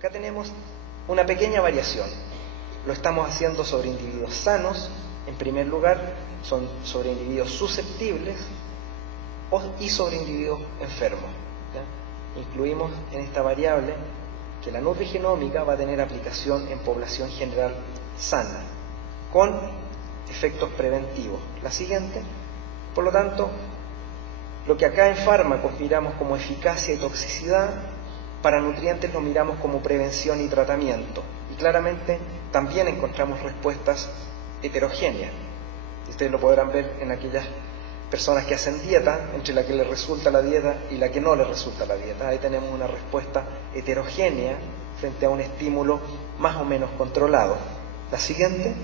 Acá tenemos una pequeña variación. Lo estamos haciendo sobre individuos sanos, en primer lugar, son sobre individuos susceptibles y sobre individuos enfermos. ¿Ya? Incluimos en esta variable que la nutrigenómica va a tener aplicación en población general sana, con efectos preventivos. La siguiente, por lo tanto, lo que acá en fármacos miramos como eficacia y toxicidad, para nutrientes lo miramos como prevención y tratamiento. Y claramente también encontramos respuestas heterogéneas. Ustedes lo podrán ver en aquellas personas que hacen dieta, entre la que les resulta la dieta y la que no les resulta la dieta. Ahí tenemos una respuesta heterogénea frente a un estímulo más o menos controlado. La siguiente.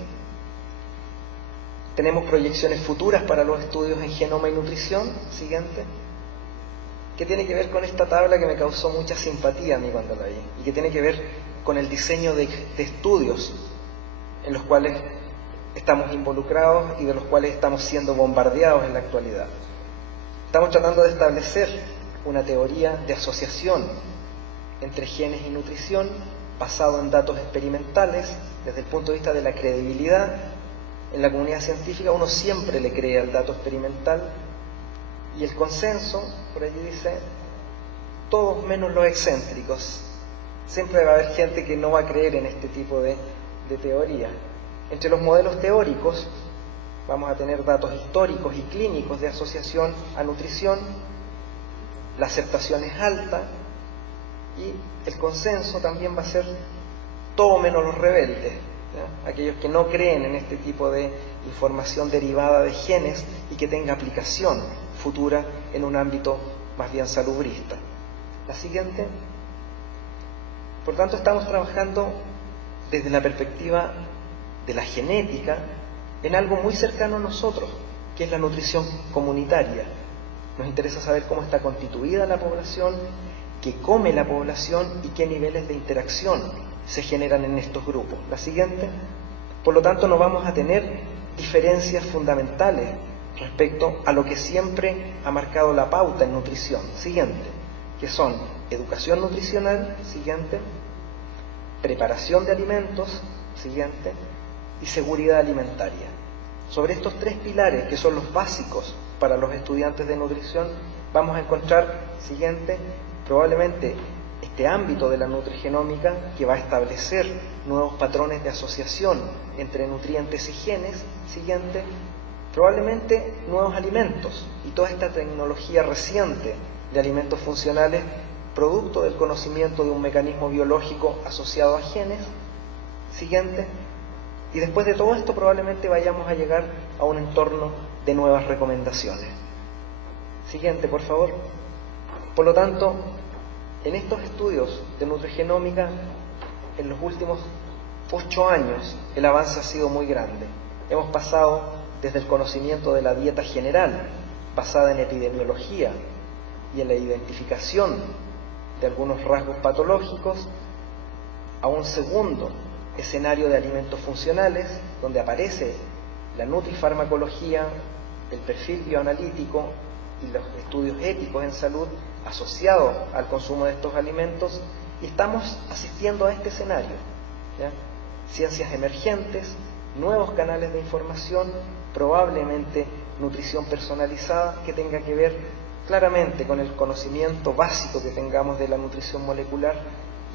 Tenemos proyecciones futuras para los estudios en genoma y nutrición. Siguiente. Que tiene que ver con esta tabla que me causó mucha simpatía a mí cuando la vi, y que tiene que ver con el diseño de estudios en los cuales estamos involucrados y de los cuales estamos siendo bombardeados en la actualidad. Estamos tratando de establecer una teoría de asociación entre genes y nutrición basado en datos experimentales. Desde el punto de vista de la credibilidad, en la comunidad científica uno siempre le cree al dato experimental, y el consenso, por allí dice, todos menos los excéntricos. Siempre va a haber gente que no va a creer en este tipo de teoría. Entre los modelos teóricos vamos a tener datos históricos y clínicos de asociación a nutrición, la aceptación es alta, y el consenso también va a ser todo menos los rebeldes, ¿ya? Aquellos que no creen en este tipo de información derivada de genes y que tenga aplicación futura en un ámbito más bien salubrista. La siguiente. Por tanto, estamos trabajando desde la perspectiva de la genética en algo muy cercano a nosotros, que es la nutrición comunitaria. Nos interesa saber cómo está constituida la población, qué come la población y qué niveles de interacción se generan en estos grupos. La siguiente. Por lo tanto, no vamos a tener diferencias fundamentales respecto a lo que siempre ha marcado la pauta en nutrición. Siguiente, que son educación nutricional, siguiente, preparación de alimentos, siguiente, y seguridad alimentaria. Sobre estos tres pilares, que son los básicos para los estudiantes de nutrición, vamos a encontrar, siguiente, probablemente este ámbito de la nutrigenómica que va a establecer nuevos patrones de asociación entre nutrientes y genes, siguiente, probablemente nuevos alimentos y toda esta tecnología reciente de alimentos funcionales producto del conocimiento de un mecanismo biológico asociado a genes, siguiente, y después de todo esto probablemente vayamos a llegar a un entorno de nuevas recomendaciones. Siguiente, por favor. Por lo tanto, en estos estudios de nutrigenómica, en los últimos 8 años, el avance ha sido muy grande. Hemos pasado desde el conocimiento de la dieta general, basada en epidemiología y en la identificación de algunos rasgos patológicos, a un segundo escenario de alimentos funcionales, donde aparece la nutrifarmacología, el perfil bioanalítico y los estudios éticos en salud asociados al consumo de estos alimentos, y estamos asistiendo a este escenario, ¿ya? Ciencias emergentes, nuevos canales de información, probablemente nutrición personalizada que tenga que ver claramente con el conocimiento básico que tengamos de la nutrición molecular,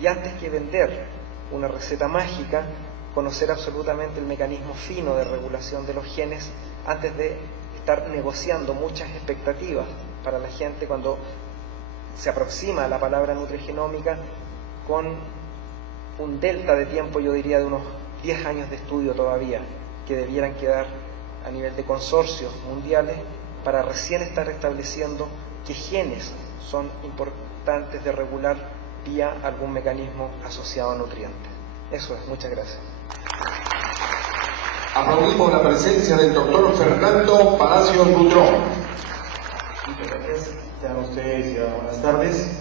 y antes que vender una receta mágica, conocer absolutamente el mecanismo fino de regulación de los genes antes de estar negociando muchas expectativas para la gente cuando se aproxima a la palabra nutrigenómica con un delta de tiempo, yo diría de unos 10 años de estudio todavía, que debieran quedar a nivel de consorcios mundiales para recién estar estableciendo qué genes son importantes de regular vía algún mecanismo asociado a nutrientes. Eso es, muchas gracias. Aplaudimos la presencia del doctor Fernando Palacios Butrón. Muchas gracias. Sean ustedes ya buenas tardes.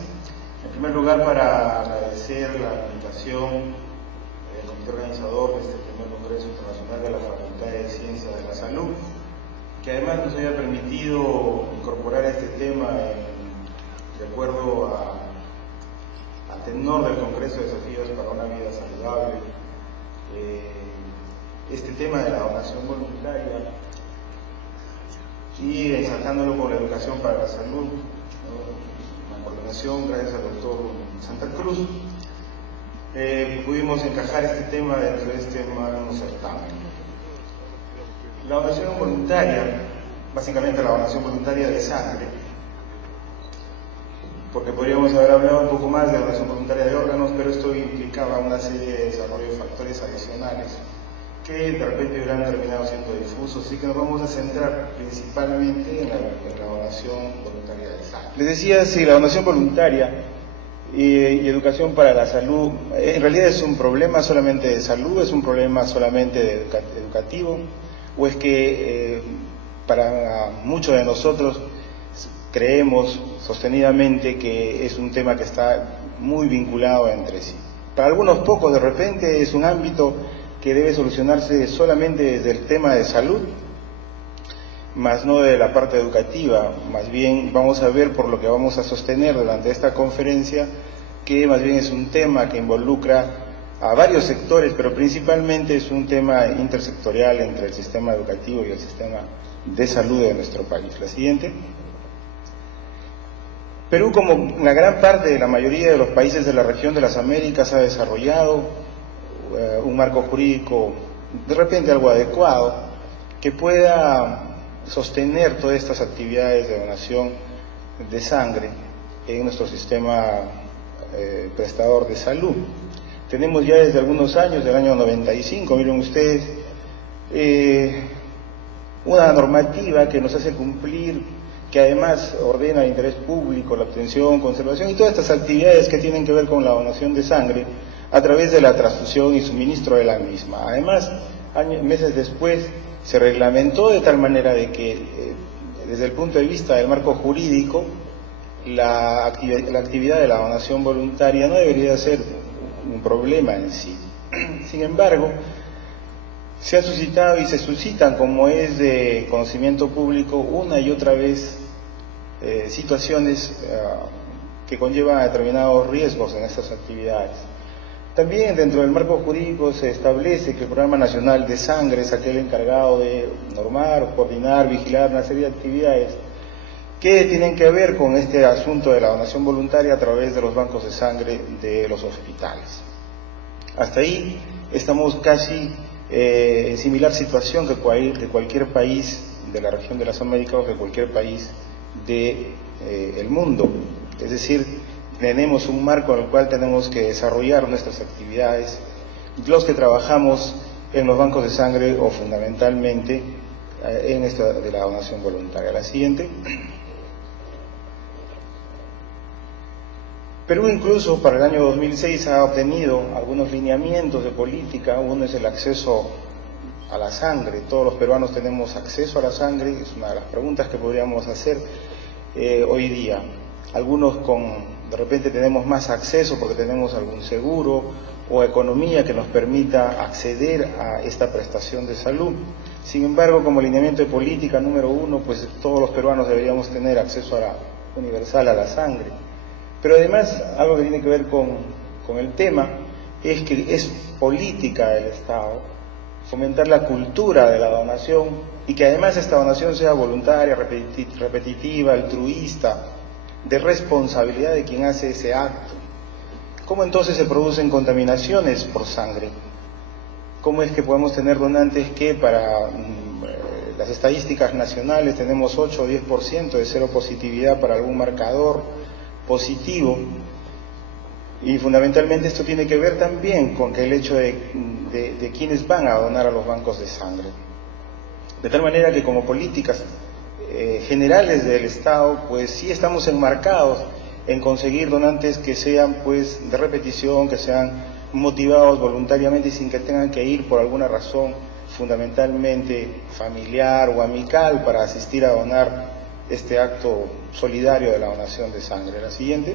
En primer lugar, para agradecer la invitación del comité organizador de este primer Congreso Internacional de la Facultad de Ciencias de la Salud, que además nos haya permitido incorporar este tema de acuerdo a tenor del Congreso Desafíos para una Vida Saludable, este tema de la donación voluntaria y ensalzándolo con la educación para la salud, ¿no? Una coordinación gracias al doctor Santa Cruz. Pudimos encajar este tema dentro de este magno certamen. La donación voluntaria, básicamente la donación voluntaria de sangre, porque podríamos haber hablado un poco más de donación voluntaria de órganos, pero esto implicaba una serie de desarrollo de factores adicionales que de repente hubieran terminado siendo difusos, así que nos vamos a centrar principalmente en la donación voluntaria de sangre. Les decía, si la donación voluntaria y educación para la salud, en realidad es un problema solamente de salud, es un problema solamente educativo, o es que para muchos de nosotros creemos sostenidamente que es un tema que está muy vinculado entre sí. Para algunos pocos de repente es un ámbito que debe solucionarse solamente desde el tema de salud, más no de la parte educativa. Más bien vamos a ver, por lo que vamos a sostener durante esta conferencia, que más bien es un tema que involucra a varios sectores, pero principalmente es un tema intersectorial entre el sistema educativo y el sistema de salud de nuestro país. La siguiente. Perú, como una gran parte de la mayoría de los países de la región de las Américas, ha desarrollado un marco jurídico de repente algo adecuado que pueda sostener todas estas actividades de donación de sangre en nuestro sistema prestador de salud. Tenemos ya desde algunos años, del año 95, miren ustedes, una normativa que nos hace cumplir, que además ordena el interés público, la obtención, conservación y todas estas actividades que tienen que ver con la donación de sangre a través de la transfusión y suministro de la misma. Además, meses después se reglamentó de tal manera de que desde el punto de vista del marco jurídico la actividad de la donación voluntaria no debería ser un problema en sí. Sin embargo, se han suscitado y se suscitan, como es de conocimiento público, una y otra vez situaciones que conllevan determinados riesgos en estas actividades. También dentro del marco jurídico se establece que el Programa Nacional de Sangre es aquel encargado de normar, coordinar, vigilar una serie de actividades que tienen que ver con este asunto de la donación voluntaria a través de los bancos de sangre de los hospitales. Hasta ahí estamos casi en similar situación que cualquier país de la región de las Américas o que cualquier país del mundo. Es decir, tenemos un marco en el cual tenemos que desarrollar nuestras actividades, los que trabajamos en los bancos de sangre o fundamentalmente en esta de la donación voluntaria. La siguiente. Perú incluso para el año 2006 ha obtenido algunos lineamientos de política. Uno es el acceso a la sangre. Todos los peruanos tenemos acceso a la sangre, es una de las preguntas que podríamos hacer hoy día. Algunos de repente tenemos más acceso porque tenemos algún seguro o economía que nos permita acceder a esta prestación de salud. Sin embargo, como lineamiento de política número uno, pues todos los peruanos deberíamos tener acceso universal a la sangre. Pero además, algo que tiene que ver con el tema, es que es política del Estado fomentar la cultura de la donación y que además esta donación sea voluntaria, repetitiva, altruista, de responsabilidad de quien hace ese acto. ¿Cómo entonces se producen contaminaciones por sangre? ¿Cómo es que podemos tener donantes que para las estadísticas nacionales tenemos 8 o 10% de cero positividad para algún marcador positivo? Y fundamentalmente esto tiene que ver también con que el hecho de quienes van a donar a los bancos de sangre. De tal manera que como políticas generales del Estado, pues sí estamos enmarcados en conseguir donantes que sean pues de repetición, que sean motivados voluntariamente y sin que tengan que ir por alguna razón fundamentalmente familiar o amical para asistir a donar este acto solidario de la donación de sangre. La siguiente.